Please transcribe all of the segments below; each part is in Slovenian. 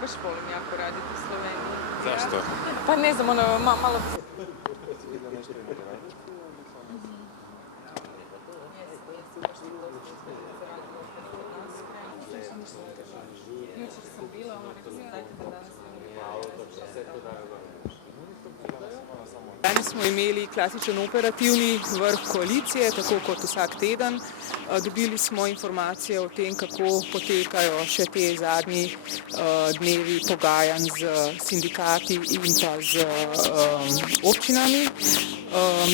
Baš volim jako raditi u Sloveniji. Zašto? Pa ne znam, ono, malo... Jučer sam bila, rekla sam dajte da danas Danes smo imeli klasičen operativni vrh koalicije, tako kot vsak teden. Dobili smo informacije o tem, kako potekajo še te zadnji dnevi pogajanj z sindikati in pa z občinami.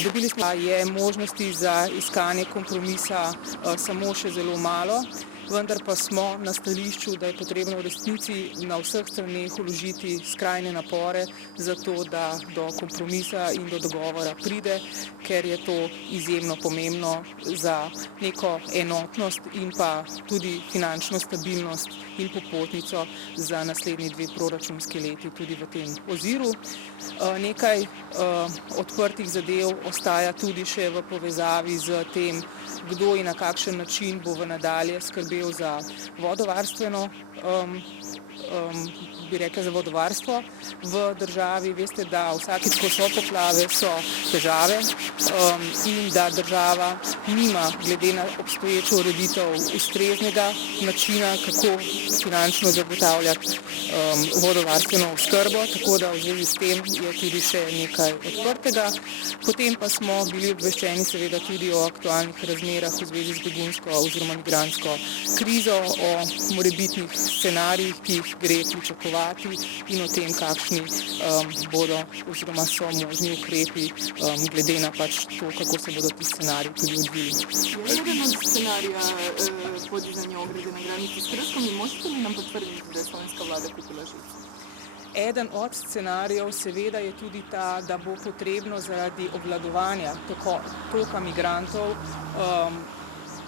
Dobili smo, da je možnosti za iskanje kompromisa samo še zelo malo, vendar pa smo na stališču, da je potrebno v resnici na vseh straneh vložiti skrajne napore za to, da do kompromisa in do dogovora pride, ker je to izjemno pomembno za neko enotnost in pa tudi finančno stabilnost in popotnico za naslednji 2 proračunski leti tudi v tem oziru. Nekaj odprtih zadev ostaja tudi še v povezavi z tem, kdo in na kakšen način bo v nadalje skrbel za vodovarstveno, bi rekla, za vodovarstvo v državi. Veste, da vsakič, ko so poplave, so težave in da država nima, glede na obstoječo ureditev, ustreznega načina, kako finančno zagotavljati vodovarstveno oskrbo, tako da v zvezi s tem je tudi še nekaj odprtega. Potem pa smo bili obveščeni seveda tudi o aktualnih razmerah v zvezi z begunsko oziroma migrantsko krizo, o morebitnih scenarijih, ki jih gre pričakovati in o tem, kakšni bodo oziroma so možni ukrepi glede na pač to, kako se bodo ti scenariji tudi odvili. Je jedan od scenarija podizanja ograde na granici s Krškom i možete li nam potvrditi da je slovenska vlada kupila žice? Eden od scenarijev seveda je tudi ta, da bo potrebno zaradi obvladovanja toka migrantov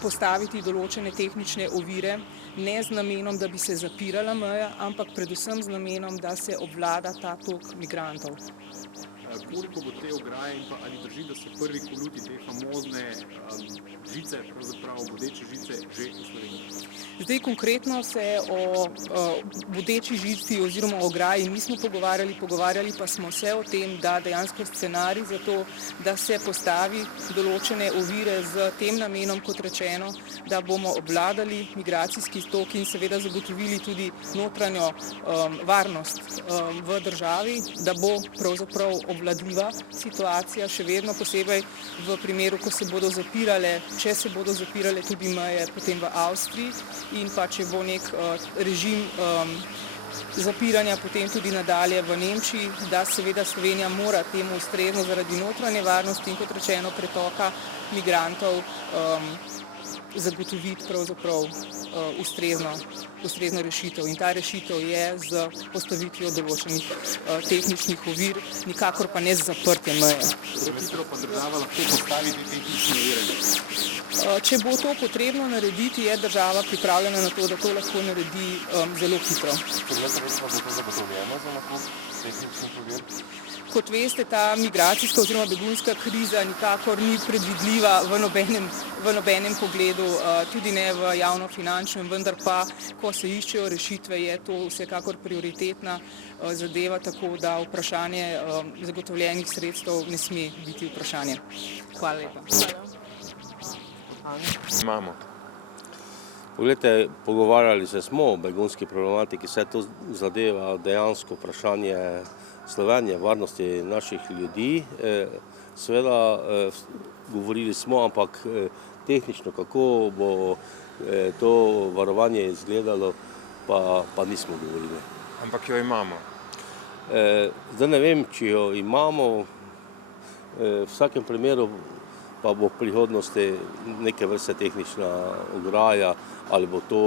postaviti določene tehnične ovire, ne z namenom, da bi se zapirala meja, ampak predvsem z namenom, da se obvlada ta tok migrantov. Koliko bo te ograje in pa ali drži, da so prvi koluti te famozne žice, pravzaprav bodeče žice, že v Sloveniji? Zdaj konkretno se o bodeči žici oziroma ograji nismo pogovarjali pa smo se o tem, da dejansko scenarij za to, da se postavi določene ovire z tem namenom, kot rečeno, da bomo obvladali migracijski tok in seveda zagotovili tudi notranjo varnost v državi, da bo pravzaprav obvladljiva situacija, še vedno posebej v primeru, ko se bodo zapirale, če se bodo zapirale tudi meje potem v Avstriji in pa če bo nek režim zapiranja potem tudi nadalje v Nemčiji, da seveda Slovenija mora temu ustrezno zaradi notranje varnosti in kot rečeno pretoka migrantov zagotoviti pravzaprav ustrezno rešitev. In ta rešitev je z postavitvijo določenih tehničnih ovir, nikakor pa ne z zaprtjem meje. Hitro pa država lahko postavi te tehnične ovire? Če bo to potrebno narediti, je država pripravljena na to, da to lahko naredi zelo hitro. Koliko sredstva bo to zagotovljeno za nakup tehničnih ovir? Kot veste, ta migracijska oziroma begunska kriza nikakor ni predvidljiva v nobenem pogledu, tudi ne v javnofinančnem, vendar pa, ko se iščejo rešitve, je to vsekakor prioritetna zadeva, tako da vprašanje zagotovljenih sredstev ne sme biti vprašanje. Hvala lepa. Imamo. Poglejte, pogovarjali se smo o begunski problematiki, vse to zadeva dejansko vprašanje Slovenije, varnosti naših ljudi. Seveda govorili smo, ampak tehnično, kako bo to varovanje izgledalo, pa nismo govorili. Ampak jo imamo. Zdaj ne vem, če jo imamo, v vsakem primeru pa bo v prihodnosti neke vrste tehnična ograja, ali bo to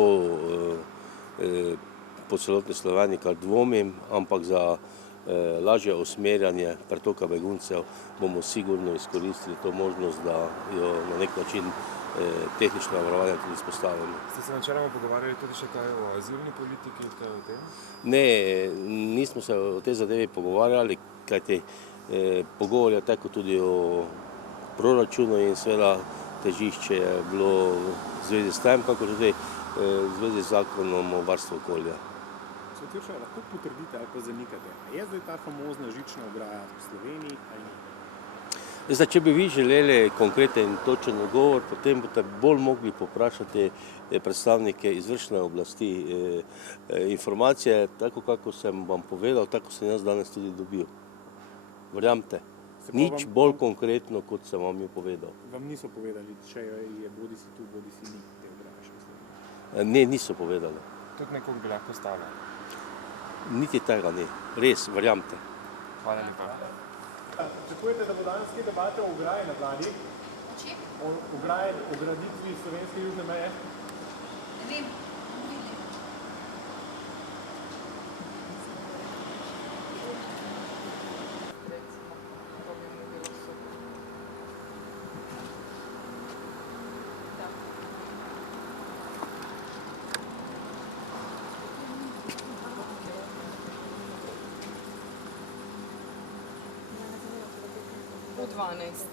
po celotni Sloveniji, kar dvomim, ampak za lažje usmerjanje pretoka beguncev bomo sigurno izkoristili to možnost, da jo na nek način tehnično varovanje tudi izpostavimo. Ste se načeloma pogovarjali tudi še kaj o azilni politiki in kaj o tem? Ne, nismo se o tej zadevi pogovarjali, kajti pogovor je tekel tudi o proračunu in seveda težišče je bilo v zvezi s tem, kako tudi v zvezi z zakonom o varstvu okolja. Gospod Jurša, lahko potrdite ali pa zanikate, je zdaj ta famozna žična ograja v Sloveniji ali ni? Zdaj, če bi vi želeli konkreten in točen odgovor, potem boste bolj mogli poprašati predstavnike izvršne oblasti. Informacije, tako kako sem vam povedal, tako sem jaz danes tudi dobil. Verjamete, nič bolj konkretno, kot sem vam jo povedal. Vam niso povedali, če je bodisi tu, bodisi ni te ograje še v Sloveniji? Ne, niso povedali. Tudi nekoga bi lahko stavljal. Niti tega ne. Res, verjamete. Hvala lepa. Pričakujete, da bo danes kaj debate o ograji na vladi? O ograji, o graditvi slovenske južne meje? Ne vem, videli. Po 12.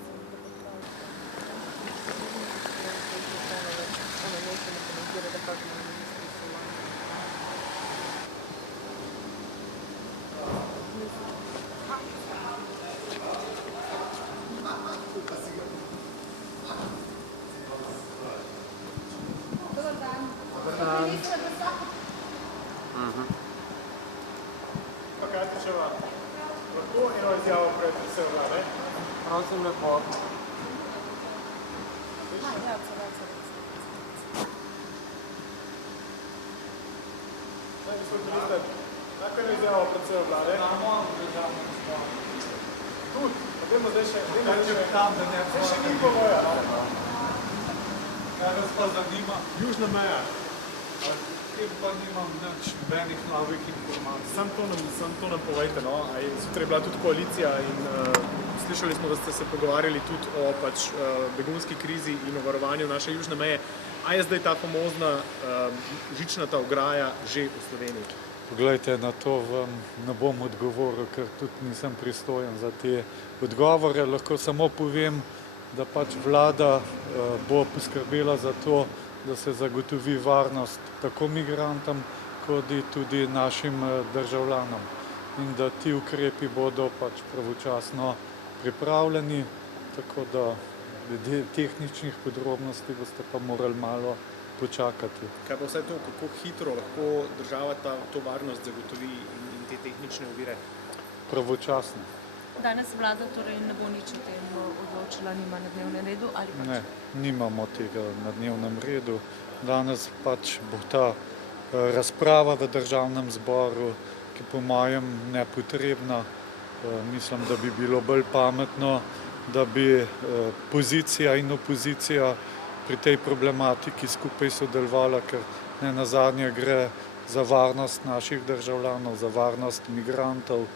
Katičeva, lahko eno izjavo pred vse vlade? Prosim lepo. Gospod minister, lahko eno izjavo pred vse vlade? Tudi, pa gremo zdaj še. Zdaj še ni povoja. Kaj vas pa zanima? Južna meja. Tem pa nimam nič nobenih novih informacij. Sam to nam povejte, no. Zjutraj je bila tudi koalicija in slišali smo, da ste se pogovarjali tudi o begunski krizi in o varovanju naše južne meje. A je zdaj ta famozna žičnata ograja že v Sloveniji? Poglejte, na to vam ne bom odgovoril, ker tudi nisem pristojen za te odgovore. Lahko samo povem, da pač vlada bo poskrbela za to, da se zagotovi varnost tako migrantom, kot tudi našim državljanom. In da ti ukrepi bodo pač pravočasno pripravljeni, tako da glede tehničnih podrobnosti boste pa morali malo počakati. Kaj pa vse to, kako hitro lahko država to varnost zagotovi in te tehnične ovire? Pravočasno. Danes vlada torej ne bo nič o tem odločila, nima na dnevnem redu ali pač? Ne, nimamo tega na dnevnem redu. Danes pač bo ta razprava v državnem zboru, ki po mojem nepotrebna. Mislim, da bi bilo bolj pametno, da bi pozicija in opozicija pri tej problematiki skupaj sodelovala, ker ne nazadnje gre za varnost naših državljanov, za varnost migrantov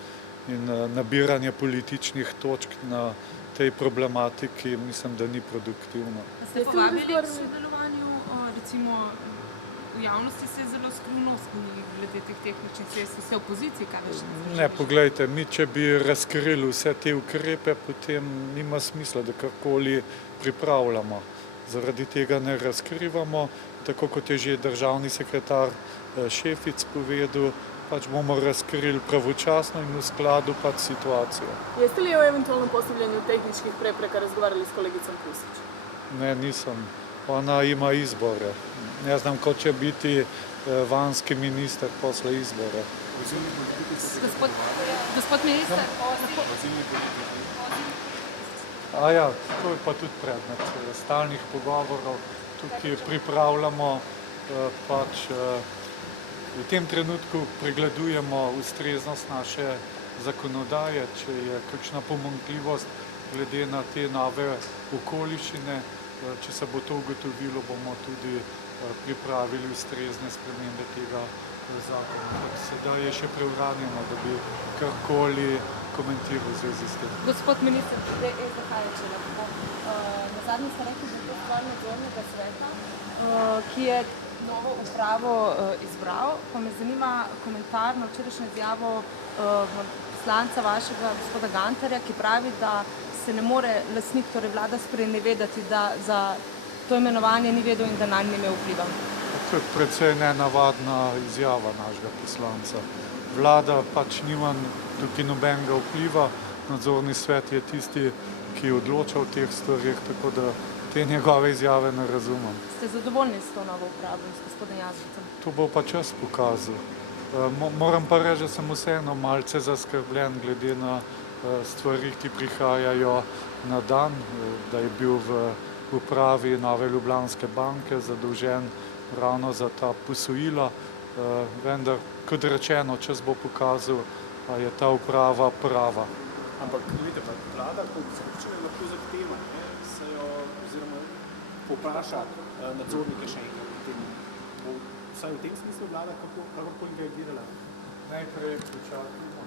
in nabiranje političnih točk na tej problematiki mislim, da ni produktivno. Ste povabili k sodelovanju, recimo v javnosti se je zelo skrivnost glede teh tehničnih sredstev, ste v opoziciji, kaj Ne, poglejte, mi če bi razkrili vse te ukrepe, potem nima smisla, da karkoli pripravljamo. Zaradi tega ne razkrivamo, tako kot je že državni sekretar Šefic povedal, pač bomo razkrili pravočasno in v skladu pač situacijo. Jeste li o eventualnom postavljanju tehničkih prepreka razgovarjali s kolegicom Pusić? Ne, nisem. Ona ima izbore. Ne znam, ko će biti vanjski minister posle izbora. Gospod minister, A ja, to je pa tudi predmet stalnih pogovorov. Tukaj pripravljamo pač v tem trenutku pregledujemo ustreznost naše zakonodaje, če je kakšna pomanjkljivost glede na te nove okoliščine. Če se bo to ugotovilo, bomo tudi pripravili ustrezne spremembe tega zakona. Sedaj je še preuranjeno, da bi karkoli komentiral v zvezi s tem. gospod minister, zakaj če lahko? Nazadnje ste rekli, da je to stvar nadzornega sveta, ki je novo upravo izbral, pa me zanima komentar na včerajšnjo izjavo poslanca vašega gospoda Gantarja, ki pravi, da se ne more lastnik, torej vlada, sprenevedati, da za to imenovanje ni vedel in da nanj ni imel vpliva. To je precej nenavadna izjava našega poslanca. Vlada pač nima tukaj nobenega vpliva, nadzorni svet je tisti, ki odloča o teh stvarih, tako da te njegove izjave ne razumem. Ste zadovoljni s to novo upravo in s gospodom Jazbecem? To bo pa čas pokazal. Moram pa reči, da sem vseeno malce zaskrbljen glede na stvari, ki prihajajo na dan, da je bil v upravi Nove Ljubljanske banke zadolžen ravno za ta posojila, vendar, kot rečeno, čas bo pokazal, a je ta uprava prava. Ampak, vidite, pa vlada kot skupščina lahko zahteva, se jo oziroma povpraša nadzornike še enkrat. Potem bo vsaj v tem smislu vlada kakorkoli reagirala. Najprej počakajmo.